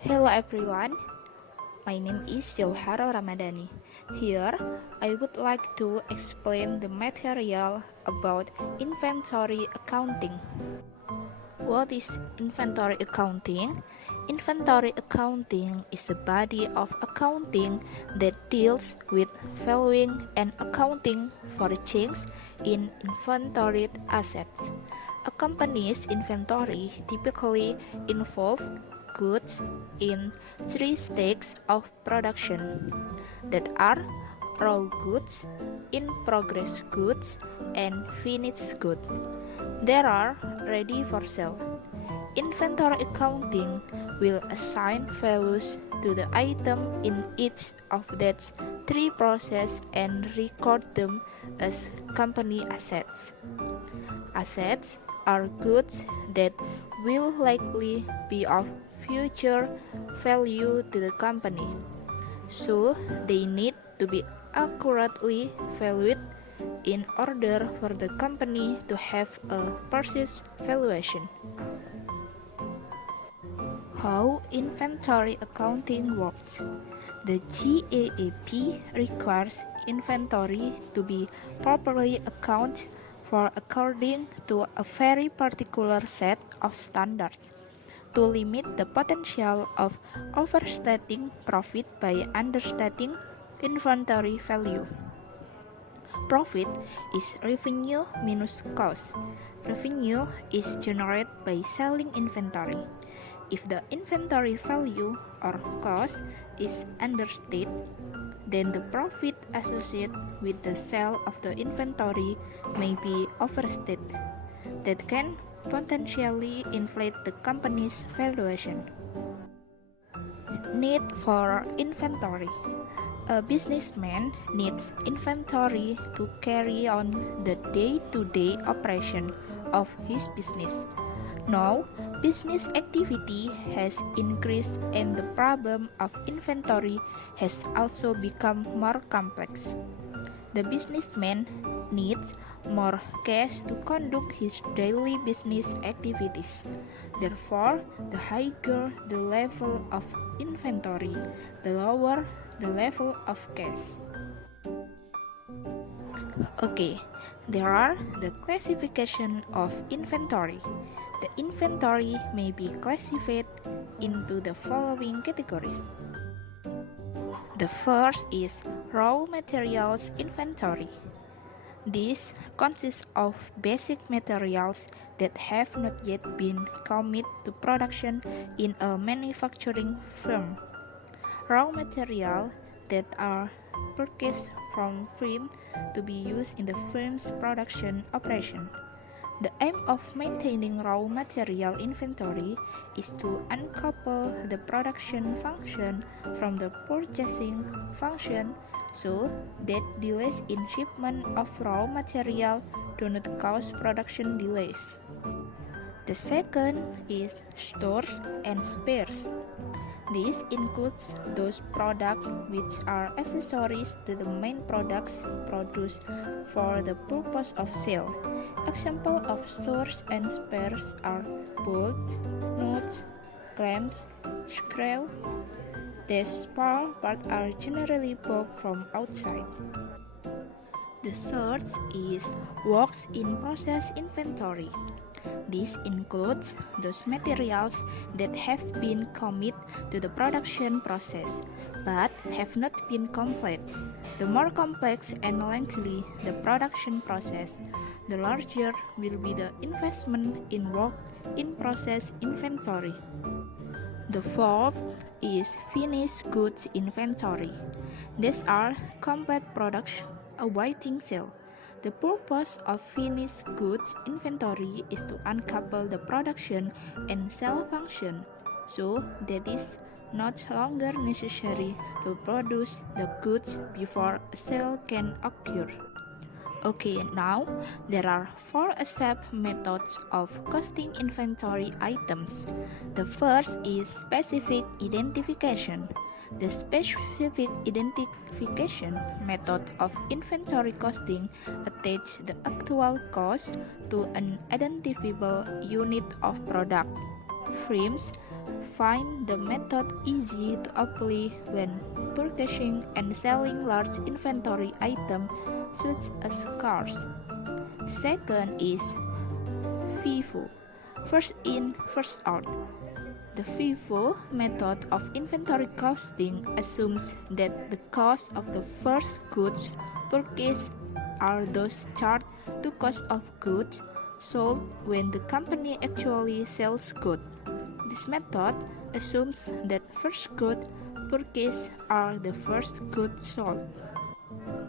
Hello everyone, my name is Jauhara Ramadhani. Here, I would like to explain the material about inventory accounting. What is inventory accounting? Inventory accounting is the body of accounting that deals with valuing and accounting for changes in inventoried assets. A company's inventory typically involves goods in three stages of production that are raw goods, in progress goods, and finished goods. There are ready for sale. Inventory accounting will assign values to the item in each of these three processes and record them as company assets. Assets are goods that will likely be of future value to the company, so they need to be accurately valued in order for the company to have a precise valuation. How inventory accounting works. The GAAP requires inventory to be properly accounted for according to a very particular set of standards to limit the potential of overstating profit by understating inventory value. Profit is revenue minus cost. Revenue is generated by selling inventory. If the inventory value or cost is understated, then the profit associated with the sale of the inventory may be overstated. That can potentially inflate the company's valuation. Need for inventory. A businessman needs inventory to carry on the day-to-day operation of his business. Now, business activity has increased and the problem of inventory has also become more complex. The businessman needs more cash to conduct his daily business activities. Therefore, the higher the level of inventory, the lower the level of cash. Okay, there are the classification of inventory. The inventory may be classified into the following categories. The first is raw materials inventory. This consists of basic materials that have not yet been committed to production in a manufacturing firm. Raw materials that are purchased from firm to be used in the firm's production operation. The aim of maintaining raw material inventory is to uncouple the production function from the purchasing function so that delays in shipment of raw material do not cause production delays. The second is stores and spares. This includes those products which are accessories to the main products produced for the purpose of sale. Examples of stores and spares are bolts, nuts, clamps, screws. These spare parts are generally bought from outside. The third is works in process inventory. This includes those materials that have been committed to the production process but have not been complete. The more complex and lengthy the production process, the larger will be the investment in work in process inventory. The fourth is finished goods inventory. These are complete products awaiting sale. The purpose of finished goods inventory is to uncouple the production and sale function, so that it is not longer necessary to produce the goods before a sale can occur. Okay, now there are 4 step methods of costing inventory items. The first is specific identification. The specific identification method of inventory costing attaches the actual cost to an identifiable unit of product. firms find the method easy to apply when purchasing and selling large inventory items such as cars. Second is FIFO, first in, first out. The FIFO method of inventory costing assumes that the cost of the first goods purchased are those charged to cost of goods sold when the company actually sells goods. This method assumes that first goods purchased are the first goods sold.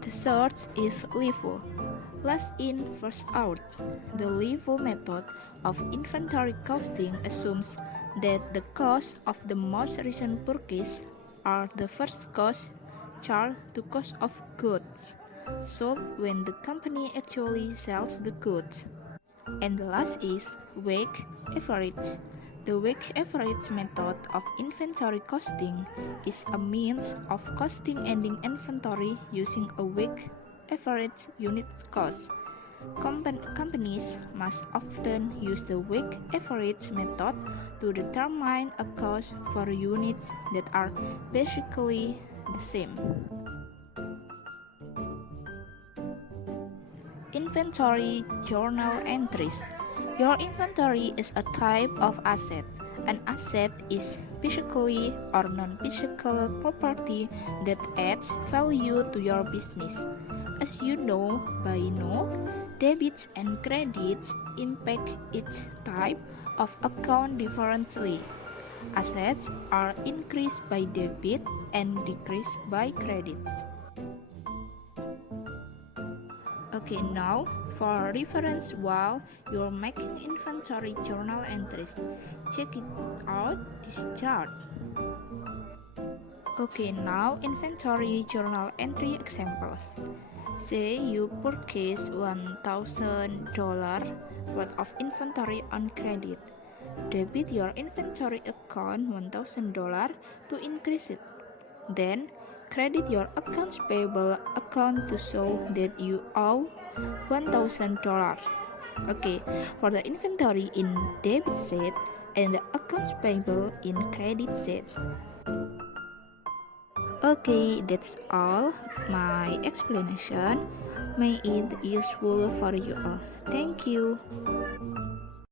The third is LIFO, last in, first out. The LIFO method of inventory costing assumes that the cost of the most recent purchase are the first cost charged to cost of goods sold when the company actually sells the goods. And the last is weighted average. The weighted average method of inventory costing is a means of costing ending inventory using a weighted average unit cost. Companies must often use the weighted average method to determine a cost for units that are basically the same. Inventory journal entries. Your inventory is a type of asset. An asset is physical or non-physical property that adds value to your business. As you know by now, debits and credits impact each type of account differently. Assets are increased by debit and decreased by credits. Okay, now for reference while you're making inventory journal entries, check it out this chart. Okay, now inventory journal entry examples. Say you purchase $1,000 worth of inventory on credit. Debit your inventory account $1,000 to increase it. Then credit your accounts payable account to show that you owe $1,000. Okay, for the inventory in debit side and the accounts payable in credit side. Okay, that's all my explanation. May it useful for you all. Thank you.